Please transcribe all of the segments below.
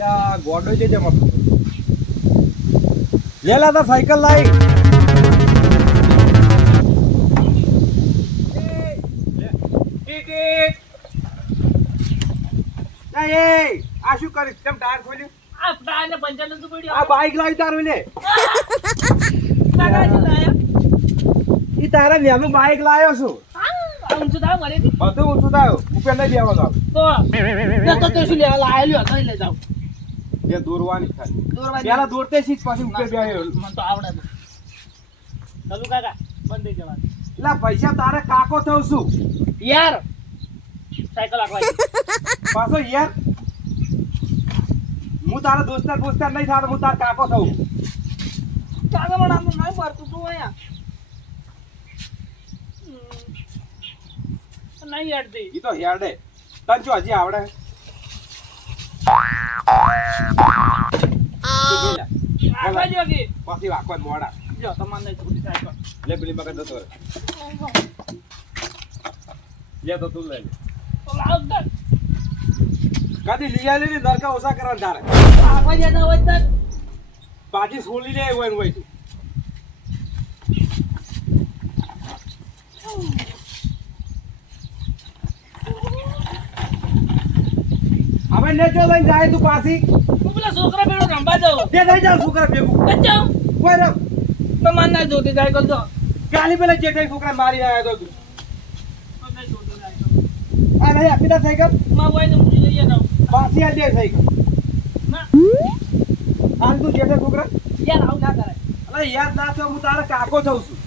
એટલે ગોડો જઈ જમા લેલા તા સાયકલ લાઈ આ શું કરીશ કેમ ટાયર ખોલ્યું આ ટાયર ને પંચર નતું પડ્યું આ બાઈક લાવી તારું લે કાકા શું લાયા ઈ તારા નેનું બાઈક લાવ્યો છું આ ઊંચું થાવ મરે થી બધું ઊંચું થયો ઉપર નહીં બેવાનો તો શું લેવા લાયેલો હતો લઈ જાવ એ દોરવાની ખાલી દોરવાની પેલા દોરતે શીખ પછી ઉપર બેહ્યો મને તો આવડે છે ચાલુ કાકા બંધ થઈ જવાનું એટલે પૈસા તારે કાકો થઉં છું યાર સાયકલ આખવા પાછો યાર હું તારા દોસ્તાર બોસ્તાર નહીં થાતો હું તાર કાકો થઉં કાકા મને આમ નહીં મારતું તું અહીંયા નહીં યારતી ઈ તો હેડે તને શું હજી આવડે આખવા જો કે પછી વાંકવા મોડા જો તમાર નહીં છૂટી સાયકલ લે પેલી મગજ દતો લે તો તું લે તો લાવ દે કદી લઈ આલે ને નરકા ઓછા કરવાના તારે આખવા જતા હોય તો પાછી સોલી લે હોય ને હોય તું હવે ને જો લઈને જાય તું પાછી હું પેલા છોકરા ભેળો રંબા જાઉં તે નહીં જાવ છોકરા ભેગું બચાવ કોઈ રમ તો માન ના જોતી સાયકલ તો કાલી પેલા જેઠાઈ છોકરા મારી આવ્યો તો તું નહીં જોતી સાયકલ આ નહીં આપી દે સાયકલ માં હોય તો મૂકી લઈએ જાઉં પાછી આ દે સાયકલ ના હાલ તું જેઠાઈ છોકરા યાર આવું ના કરાય અરે યાદ ના તો હું તારા કાકો થઉં છું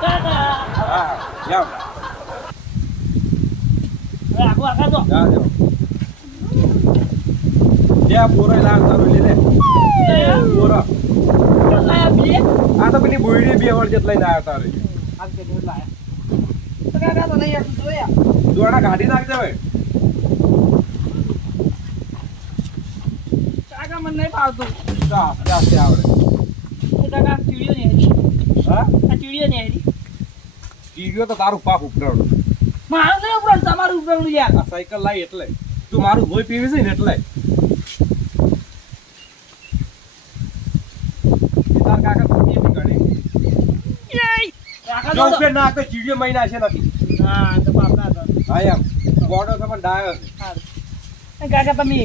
કાકા હા જાવ હવે આખું આખા તો જા જાવ લે બોરો લાગ તારો લે બોરો લાયા બે આ તો પેલી બોયડી બે વર જેટ લઈને આવ્યો તારે આ કે દોડ લાયા તો કાકા તો નહીં આટલું જોયા દોડા ગાડી નાખ દે ભાઈ કાકા મને નહીં ફાવતું તો આસ્તે આસ્તે આવડે એ કાકા ચીડિયો નહીં હેરી હા આ ચીડિયો નહીં હેરી ટીવીઓ તો તારું પાપ ઉપરાવડું મારું નહીં ઉપરાણ તમારું ઉપરાણ યાર આ સાયકલ લાવી એટલે તું મારું ભોય પીવી છે ને એટલે તાર કાકા પીવી હતી ઘણી કાકા જો તો ઉપર ના તો ચીડીઓ મહિના છે નથી હા તો બાપ ના તો હા એમ ગોડો તો પણ ડાયો છે કાકા તમે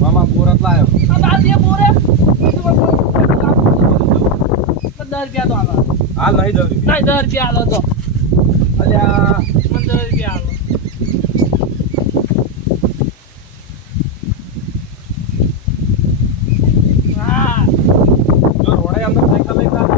મામા પોરત લાયો ₹10 તો આલો હાલ નહીં દઉં નહીં ₹10 આલો તો અલ્યા મને ₹10 આલો હા જો રોડે અંદર સાયકલ લઈને ના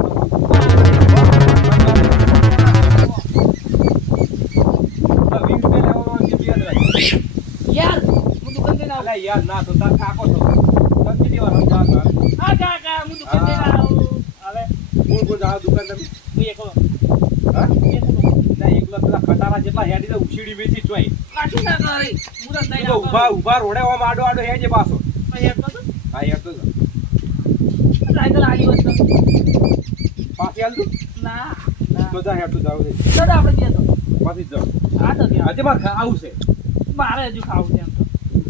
યાર હું દુકાન જઈને આવું યાર ના તો તાર કાકો થો કેટલી વાર સમજાવ તારે હા કાકા હું દુકાન જઈને આવું હવે કોણ કોણ જાવ દુકાન તમે હું એકલો હા ના એકલા પેલા ખટારા જેટલા હેડી તો ઉછીડી વેચી ચોઈ કાકી ના કરી મુરત નહીં તો ઊભા ઊભા રોડે ઓમ આડો આડો હેજે પાછો હા યાર તો સાયકલ આવી હોત તો પાછી હાલ તું ના તો જા હેડ તું જાવ દે ચલો આપણે જઈએ તો પાછી જાવ હા તો ત્યાં આજે માર આવું છે મારે હજુ ખાવું છે એમ તો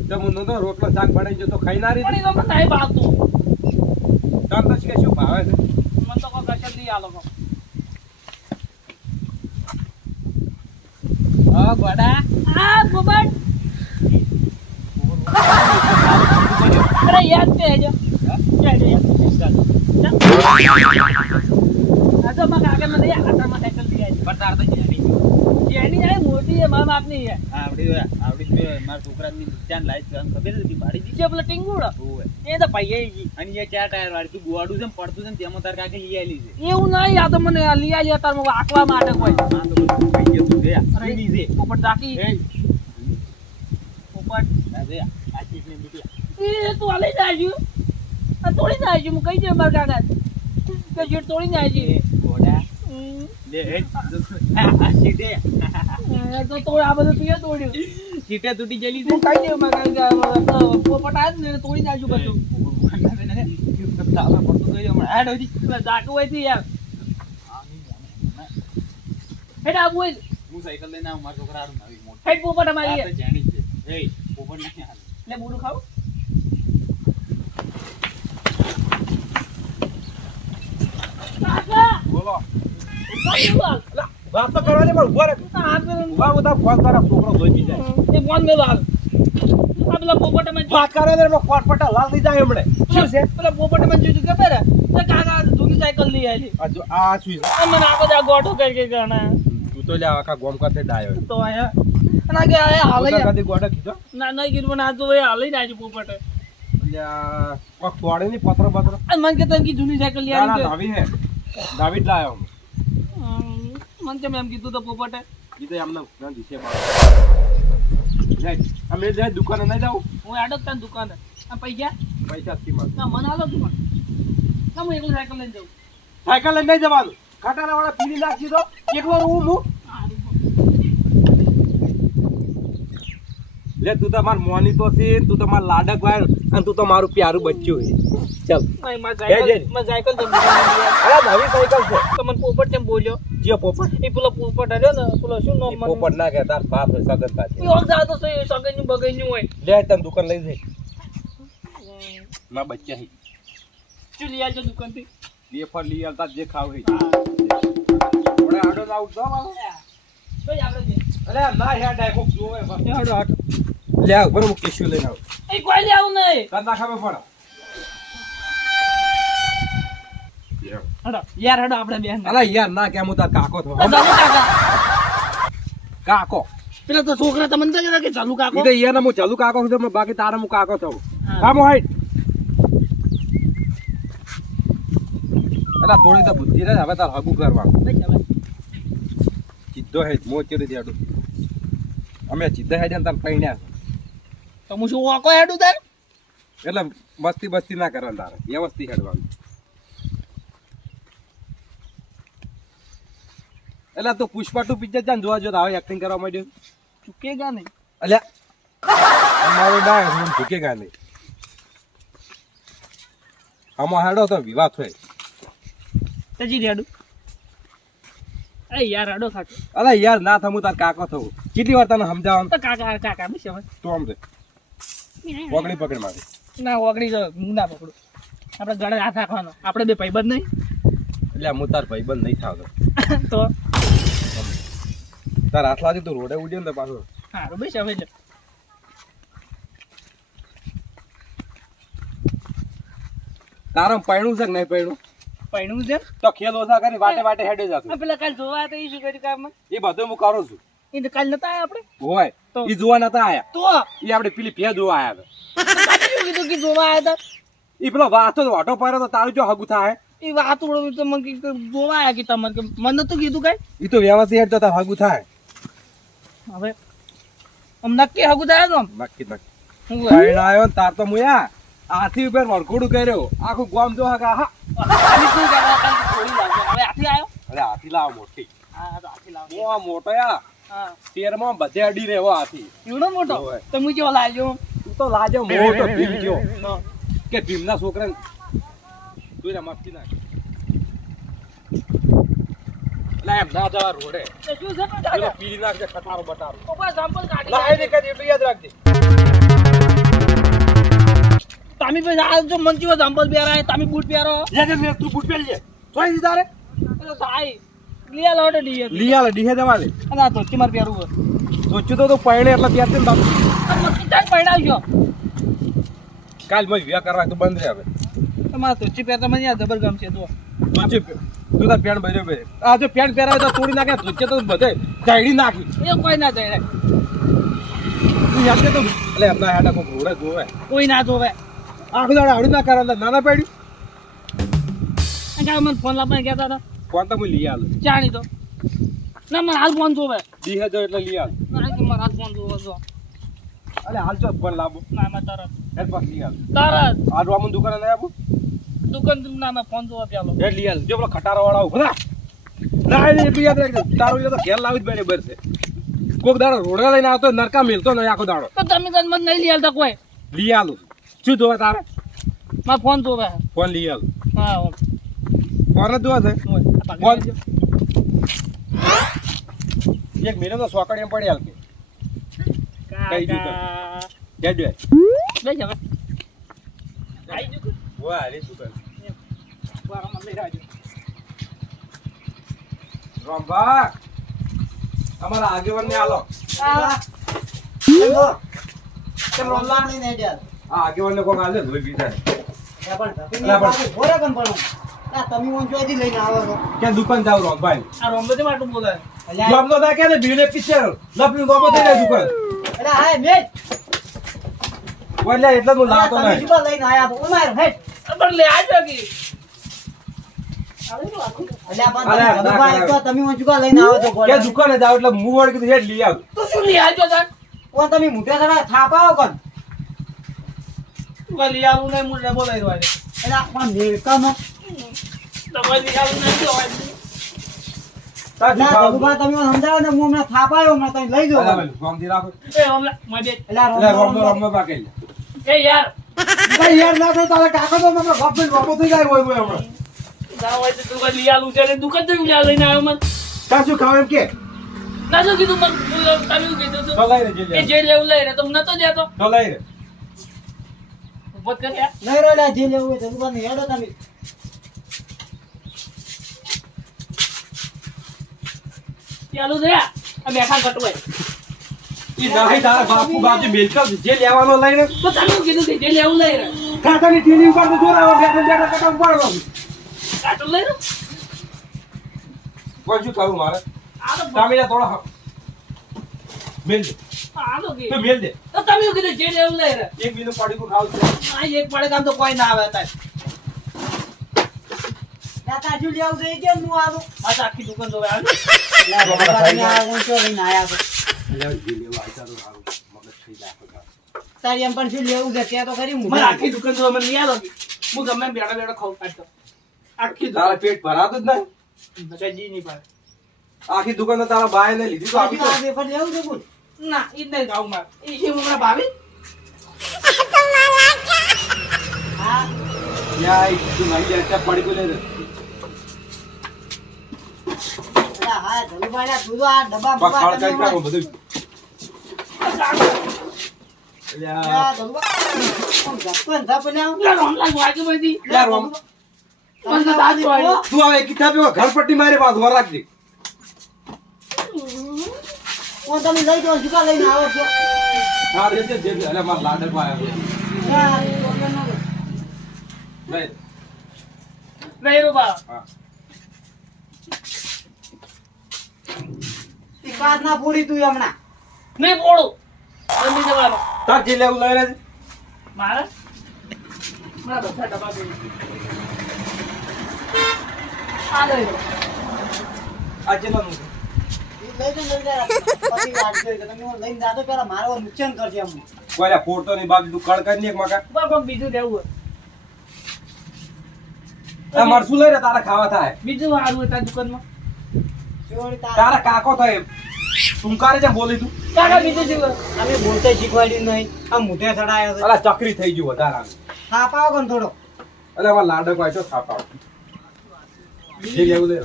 તો હું નતો રોટલો શાક બનાવી જતો ખાઈ ના રહી પણ એ તો મને નહીં ભાવતું તન તો કે શું ભાવે છે મને તો કોઈ કશું નહીં આલો હા ગોડા આ ગોબટ અરે યાદ કહેજો કહેજો આ તો મારા કાકા મને હાથમાં સાયકલ લઈ આવી પણ તાર તો જેની જેની મોટી છે મા બાપની છે આવડી મારા છોકરાની ધ્યાન લાઈટ ખબર હતી પાડી દીધી જે પેલો ટીંગુડો ઓય એ તો ભાઈ ગઈ અને એ ચાર ટાયર વાળી તું ગોવાડું છે ને પડતું છે ને તેમાં તાર કાકે લઈ આલી છે એવું નહીં આ તો મને લઈ આવી તાર આંકવા માટે કોઈ હા તો બધું ખાઈ ગયો તું ગયા અરે એની છે પોપટ રાખી એ પોપટ આ દે આ ચીકને બીટી એ તું હાલી જાય આ તોડી જાય છે હું કહી દે મારા કાકા કે જેટ તોડી જાય છે એ ગોડા લે એ આ સીટે તો તો આ બધું તું તોડ્યું સીટે તૂટી ગયેલી હું કહી દે મારા કાકા પોપટ આ ને તોડી જાય બધું છે તાવે પડતું ગયો હમણાં હેડ હોજી જાકુ હોય થી યાર હેડ આવું હોય હું સાયકલ લઈને આવું મારા છોકરા હારું નવી મોટી હેડ પોપટ અમારી આ તો જાણી છે એ પોપટ પોપટ નહીં હાલ. લે બોલું ખાવું કાકા બોલો કઈ વાત અલા, વાત તો કરવા દે પણ ઉભો રે હાથ મેં ઉભા ઉભા ફોન તારા છોકરો ધોઈ જાય એ ફોન મેં હાલ આ પેલા પોપટ માં વાત કરે ને એમાં કોટપટા લાલ થઈ જાય હમણે શું છે પેલા પોપટ માં જોયું ખબર હે તો કાકા જૂની સાયકલ લઈ આવી આ જો આ શું છે? મને આખો દા ગોઠો કરી ગાના તું તો લે આખા ગોમ કરતે ડાયો તો આયા અને કે આયા હાલ ઉતા કદી ગોડા કીધો ના નહીં કીધું ના તો એ હાલ જ આવી પોપટ એટલે આ કોક તોડે ની પત્ર પત્ર અને મને કે તને કી જૂની સાયકલ લઈ ના આવી દાવી હે દાવી લાયો મને કેમ એમ કીધું તો પોપટે ઈ તો એમને ના દિશે બાર જાય અમે જાય દુકાને ના જાવ હું આડો તને દુકાને આ પૈસા પૈસા થી માં ના મને હાલો તું મને ના હું એકલો સાયકલ લઈને જાઉં સાયકલ લઈને નહીં જવાનું ખાટાના વાળા પીલી નાખી દો એકલો હું લે તું તો માર મોની તો છે તું તો માર લાડક વાળ અને તું તો મારું પ્યારું બચ્ચું છે ચાલ નહીં મારી જય. સાયકલ તો અરે નવી સાયકલ છે તો મને પોપટ કેમ બોલ્યો જે પોપટ એ પેલો પોપટ હર્યો ને પેલો શું નામ મને પોપટ ના કે તાર બાપ હોય સગન પાસે એ ઓલ જાતો છે સગનનું બગનનું હોય લે તને દુકાન લઈ જઈ માં બચ્ચા હી ચલ લઈ આવજો દુકાનથી એ ફર લઈ આવતા જે ખાવ હે ઓડે આડો ના ઉઠો મારો ભાઈ આપણે જઈએ. અરે ના હેડ આય કોક જોવે એ હડો હડો લે આવ બરો મુ કેશું લઈને આવ એ કોઈ લે આવું નહીં તને ના ખાવે પડ હડો યાર હડો આપણે બેન અલા યાર ના કેમ હું તાર કાકો થો કાકા કાકો પેલા તો છોકરા તમને તો કહેતા કે ચાલુ કાકો ઈ તો યાર હું ચાલુ કાકો છું તો બાકી તારા હું કાકો થઉં હા. કામો હાઈટ અલા થોડી તો બુદ્ધિ રે હવે તાર હગું કરવાનું સીધો હે મો ચડી દેડું અમે સીધા હે ને તાર પૈણ્યા તો હું શું વાકો હેડું તાર એટલે મસ્તી બસ્તી ના કરવાનું તારે વ્યવસ્થિત હેડવાનું એટલે તું પુષ્પા ટુ પિક્ચર જાન જોવા જો તો હવે એક્ટિંગ કરવા માંડ્યો ચૂકેગા નહીં અલ્યા અમારો ના હું ઝૂકેગા નહીં આમાં હેડો તો વિવાદ હોય તજી રેડું એ યાર હડો ખાતો અલે યાર ના થમું તાર કાકો થવું કેટલી વાર તને સમજાવવાનું તો કાકા કાકા બસ હવે તું સમજે પકડી પકડ મારી ના ઓગળી જો હું ના પકડું આપણે ગળે હાથ રાખવાનો આપણે બે ભાઈબંધ નહીં એટલે હું તાર ભાઈબંધ નહીં થાવતો તો તાર હાથ લાગે તું રોડે ઉડ્યો ને તો પાછો સારું બસ હવે લે તારા પૈણું છે કે નહીં પૈણું પૈણું છે તો ખેલ ઓછા કરી વાટે વાટે હેડે જતું આ પેલા કાલ જોવા તો એ શું કર્યું કામમાં એ બધું હું કરું છું એ તો કાલ નતા આયા આપણે હોય તો? એ જોવા નતા આયા તો એ આપણે પેલી ભે જોવા આયા હતા કાલે શું કીધું કે જોવા આયા હતા એ પેલો વાતો વાટો પાડ્યો તો તારું જો હગું થાય એ વાત ઉડો તો મને કીધું જોવા આયા કે તમને કે મને નતું કીધું કાંઈ એ તો વ્યવસ્થિત હેડ તો તાર હગું થાય હવે આમ નક્કી હગું થાય તો આમ નક્કી નક્કી હું પૈણ આવ્યો ને તાર તો મુયા હાથી ઉપર વળકોડું કર્યો આખું ગોમ જો હા હા આની શું કરવા કાલ થોડી લાગે હવે હાથી આવ્યો અરે હાથી લાવ મોટી હા તો હાથી લાવ બહુ મોટો યા હા શેરમાં બધે અડી રહ્યો હાથી એવડો મોટો હોવે. તો હું કેવો લાગ્યો તું તો લાજો મોટો ભીમ ગયો તો કે ભીમના છોકરાને તું એને મસ્તી નાખ એટલે એમ ના જવા રોડે તો શું છે પણ પેલો કાકા પીલી નાખજે ખટારો બટારો ઉપર સંપલ કાઢી લાય ને કદી એટલું યાદ રાખજે તામી ભાઈ આ જો મન ચીવો સંપલ પહેરાય તામી બૂટ પહેરો લે લે તું બૂટ પહેરજે જોઈ દીધા રે પેલો સાઈ લીયા લોટે ડીએ લીયા લે ડીહે દેવા લે અને આ ધોતી માર પહેરવું હોય. સોચ્યું તો પૈણે એટલે પહેરતે ને બાપુ આ મસ્તી ચાલ પહેરાવજો કાલ મય વ્યા કરવા તો બંધ રે હવે તમારા ધોતી પહેરતા મને આ જબર ગમ છે તો સોચી તું તાર પેન્ટ ભર્યો બે આ જો પેન્ટ પહેરાવે તો તોડી નાખે સોચે તો બધે જાયડી નાખી એ કોઈ ના જાય તું યાદ તો એટલે એમના હેડા કોક રોડે જોવે કોઈ ના જોવે આખું દાડે હળી ના કરવા નાના પેડી અને કાકા મને ફોન લાવવા કહેતા હતા કોણ તો હું લઈ આલું જાણી તો ના મને હાલ ફોન જોવે દીહે જો એટલે લઈ આલું ના કે મારે હાલ ફોન જોવે જો અલે હાલ ચો ફોન લાવો ના મેં તરત હેડ પાસ લઈ આલું તરત આ રોમન દુકાને નહીં આપું દુકાન ના મેં ફોન જોવા પેલો હેડ લઈ આલું જો પેલો ખટારો વાળા ઉભા ના એને એટલું યાદ રાખજો તારું તો ઘેર લાવી જ બરાબર છે કોક દાડો રોડે લઈને આવતો નરકા મિલતો નહીં આખો દાડો તો તમે તને મને નહીં લઈ આવતા કોઈ લઈ આલું શું જોવે તારે મારે ફોન જોવે ફોન લઈ આલું હા ફોન જ જોવે છે ફોન એક મહિનો તો સોકડી એમ પડી હાલ કે કઈ દીધો? કાકા કેજો બેસ હવે આઈ જુ ઓય હારી દુકાન વારામાં લઈ રાજો રંભા અમારા આગેવાનને આલો કેમ રોલવા નહીં ને યાર આ આગેવાનને કોક આલે ધોઈ બીજા તમે ઓન જોઈથી લઈને આવો છો કે દુકાન જાવ રંભાઈ આ રોમલો તે માટું બોલાય જોબનો ના કે ને બીને પિક્ચર લપની ગોબો થઈ જાય દુકાન અરે હાય મેજ ઓલે એટલે હું લાવતો તમે નહીં શું લઈને આયા તો ઉમાર હેટ પણ લે આજો કે અલ્યા પણ ધનુભાઈ તો તમે ઓન જુગા લઈને આવો છો કે દુકાને જાવ એટલે હું વળ કીધું હેડ લઈ આવ તું શું લે આજો તાર ઓન તમે મુઠે થડા થાપાવો કોણ તું લે આવું નહીં મુજે બોલાઈ રહ્યો અલ્યા પણ મેલકમ તમારી આવું નહીં જોવાય ના ધનુભાઈ તમે ઓન સમજાવો ને હું હમણાં થાપાયો હમણાં તમે લઈ જાઓ શાંતિ રાખો એ હમલા મજે અલ્યા રમનો રમનો બાકી એ યાર ભાઈ યાર ના થાય તારે કાકો તો મને ગોપે ગોપો થઈ જાય હોય હમણાં જાવ હોય તો તું લે આલું છે દુકાન તો લે લઈને આવ્યો મન કાચું ખાવ એમ કે ના જો કીધું મન તમે કીધું તું ચલાઈ રે જે એ જે લેવું લઈ રે તો હું નતો જતો ચલાઈ રે ઉભો કર યાર નહીં રોલ્યા જે લેવું હોય ધનુભાઈ હેડો તમે ચાલુ દે આ બેઠા કટવાય ઈ નહીં તારા બાપુ બાપજી મેલકા જે લેવાનો લઈને તો તમે કીધું કે જે લેવું લઈ રે કાકાની ટીલી ઉપર તો જોરાવો બેઠા બેઠા કટમ પડો કાટો લઈ રે કોઈ શું કરું મારે આ તો તામીલા થોડા મેલ દે આ તો કે તો મેલ દે તો તમે કીધું જે લેવું લઈ રે એક બીનું પાડીકું ખાવ છે આ એક પડે કામ તો કોઈ ના આવે તાર ત્યાં તાજુ લેવું જોઈએ કેમ હું આવું આ તો આખી દુકાન જોવે આ અલ્યા ધનુભાઈ તમે આ ઓન ચો લઈને આયા છો એટલે જે લેવા આચારો હારું મગજ થઈ જાય તારી એમ પણ શું લેવું છે ત્યાં તો ખરી મને મુઠે આખી દુકાન જોવે મને યાદ હતી હું ગમે એમ બેઠા બેઠા ખાવ કાઢતો આખી તારા પેટ ભરાતું જ નહીં દુકાન જી નહીં પાડે આખી દુકાન તો તારા બાય ને લીધી તો આપી આ તો પેપર લેવું છે બોલ ના ઈ જ નહીં ખાવું મારે ઈ છે હમણાં ભાવી હા યા ઈ તું નહીં જાય ત્યાં પાડીકું લે રે અલ્યા હા ધનુભાઈ ના તું તો આ ડબ્બા પગ મૂકા ખાળ તમે કરી કાઢો હમણાં- બધું અલ્યા અલ્યા ધનુભાઈ આમ ઝપકન ઝપ લ્યા લા રોમ લાગ વાગે બધી યાર રોમ મને તો તાજ વાળી તું હવે કિતાબે ઘરપટ્ટી મારી પાસે વર રાખજે કોણ તમે લઈ જાઓ જુગા લઈને આવો છો હા રે જે અરે માર લાડક આયા યાર, એ વગર નો લે. લઈ નહીં રૂપા હા ઈ કાચ ના પૂરી તું હમણાં નહીં પોળું બંધી જવાનો તાર જે લેવું લઈ લે મારે મારા બધા ડબ્બા દે આ લઈ લો આ જેટલા નું ઈ લઈ જાઓ લઈ જાઓ. પછી વાત કરી કે તમે લઈને જાતો પેલા મારો નુકસાન કરશે એમ કોઈલા ફોડતો ની બાકી તું કળ કરી ને એક મકા બા કોક બીજું લેવું આ મરસું લઈ રે તારા ખાવા થાય બીજું સારું હોય તારી દુકાનમાં શિવડી તારા કાકો થાય ટુંકારે જેમ બોલી તું કાકા બીજું શું અમે બોલતા શીખવાડ્યું નહીં આ મુઠે ચડાયો છે અલા ચકરી થઈ ગયું વધારે થાપ આવો કોણ થોડો અલે અમાર લાડક હોય તો થાપા જે લેવું લે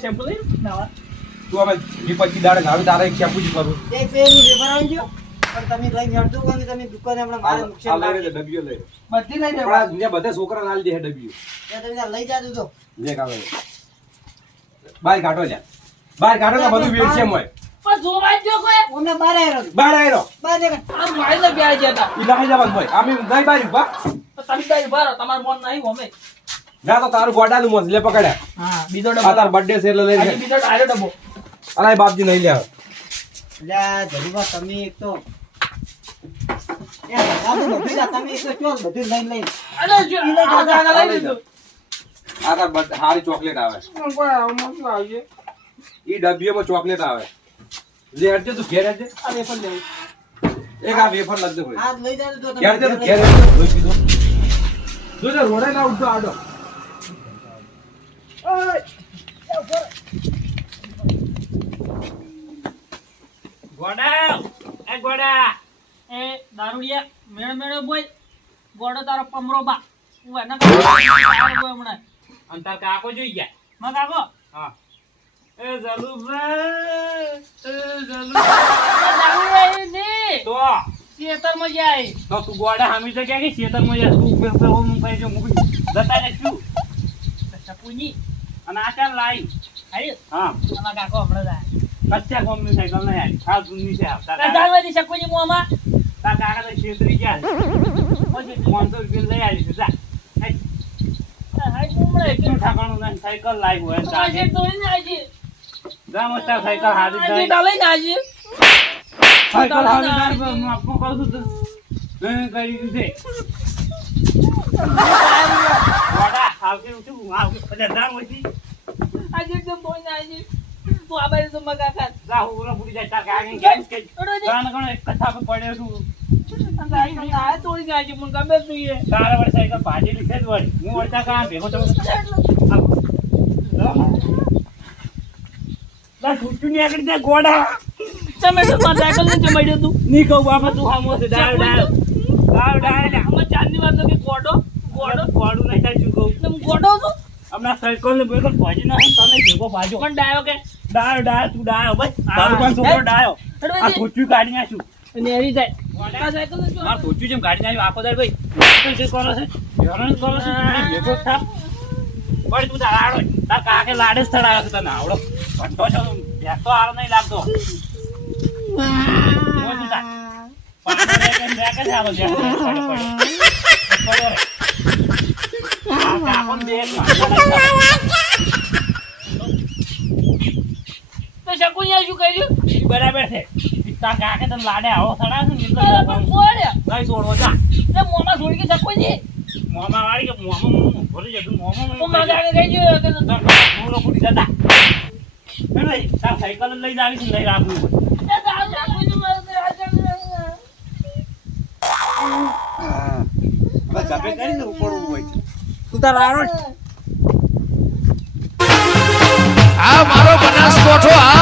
શેમ્પુ લઈ નાવા તું અમે વિપત્તિ દાડે નાવી તારે એક શેમ્પુ જ કરું એ પેલું પેપર આવી ગયો પણ તમે લઈને જડતું કોણ તમે દુકાને હમણાં મારે આ નુકસાન લઈ રે લાગે ડબ્બીઓ લઈ રે બધી લઈ પણ આ ને બધા છોકરા નાલ દે ડબ્બીઓ એ તમે ત્યાં લઈ જાજો તો લે કાવે બાય કાઢો લે બાય કાઢો ને બધું વેડ છે મોય પણ જોવા જ જો કોઈ અમને બાર આવ્યો બાર આયરો બાર દેખ આ મારી તો બેય જતા ઈ નાહી જવાનું મોય આમે નહીં બારી બા તો તમે બેય બાર તમાર મન નહીં હોમે ના તો તારું ગોડાનું મોજ લે પકડ્યા હા બીજો આ ડબ્બો તાર બર્થડે છે એટલે લઈ આજે લે બીજો ડાયરો ડબ્બો અલા બાપજી નહીં લે આવે લ્યા ધરીબા તમે એક તો એ દાદુ નથી જા તમે એક તો ચોલ બધું લઈને લઈને અરે જો આ કાકા લઈ લીધું આ તાર બર્થડે હારી ચોકલેટ આવે મને કોઈ આવું નથી આવજે ઈ ડબ્બીઓમાં ચોકલેટ આવે લે હટજે તું ઘેર હટજે આ વેફર લેવું એક આ વેફર લગ દે ભાઈ આ લઈ જાજો તો ઘેર હટજે તું ઘેર તમે હટજે રોઈ કીધું જોજે રોડે ના ઉઠતો આડો ગોડા એ ગોડા એ દારૂડિયા મેળ મેળો બોય ગોડો તારો પમરો બા હું એના કાકો હમણાં અંતર કાકો જોઈ ગયા માં કાકો હા એ જલુભાઈ દારૂડિયા એ ને તો ખેતરમાં જાય તો તું ગોડા હામી તો કે ખેતરમાં જા તું ઉપર ઉપર ઓમ ભાઈ જો મૂકી જતા રે શું સપુજી અને આ ચાલ લાઈ અરે હા અમાર કાકો હમણાં જાય કચ્ચા કોમની સાયકલ નહીં આવી ખાસ જૂની છે આવતા કદાલવાદી સપુજી મોમાં તા કાકા તો છેતરી ગયા પછી 500 રૂપિયા લઈ આવી છે જા હાઈ કુમળે કે કેમ ઠાકાણું નહીં સાયકલ લાવી હોય ને આજે તો ને આજે જા મોટા સાયકલ હારી આજે જાય ડાલે ને આજે સાયકલ હારી જાય હું આપકો કહું છું હે કરી દીધે ગોડા આવકે ઉઠું આવકે પછી જા મોટી આજે તો બોય ને આજે તો આ બાજુ તો મગા કાકા જા હું ઓલા પૂરી જાય તા કાકી કેમ કે જાન કોણ એક કથા પર પડ્યો છું આ તોડી આજે મને ગમે તું એ તારા વડે સાયકલ પાડી લીધે જ વળી હું વળતા કામ ભેગો તો બસ ઉઠું ની આગળ દે ગોડા તમે તો મારા સાયકલ ને જમાડ્યો તું ની કહું બાપા તું હામો છે ડાળ આમાં ચાંદની વાત તો કે ગોડો ગોડું નહીં થાય શું કહું તમે ગોડો છો હમણાં સાયકલ ને બેકલ ભાજી ના તને ભેગો ભાજો પણ ડાયો કે ડાળ તું ડાયો બસ તારું પણ છોકરો ડાયો આ ધોચું કાઢી નાખ્યું નેરી જાય આ સાયકલ ને માર ધોચું જેમ કાઢી નાખ્યું આખો દાડ ભાઈ શું કરો છે હેરાન કરો છે ભેગો થાપ બળી તું તારા આડો તાર કાકે લાડે સ્થળ આવ્યો છે તને આવડો ઘંટો છો બેસતો આરો નહીં લાગતો મોજી તા પાડે કે બેકે જ આવો પડે આ કાપન દેખ તો શકુનિયા શું કર્યું બરાબર છે તા કાકે તને લાડે આવો સ્થળ આવ્યો છે ને અરે પણ છોડ્યા નહીં છોડવો જા એ મોમાં છોડી કે શકુજી મોમાં વાળી કે મોમાં ભરી જતું તો મોમાં માગા કે કઈ ગયો કે મોલો ફૂટી જતા ભાઈ તાર સાયકલ જ લઈ જાવી છે લઈ રાખવું એ દાદા શકુજી મારે બસ જપે કરી દે પડવું હોય તું તાર આરો આ મારો બનાસકોઠો આ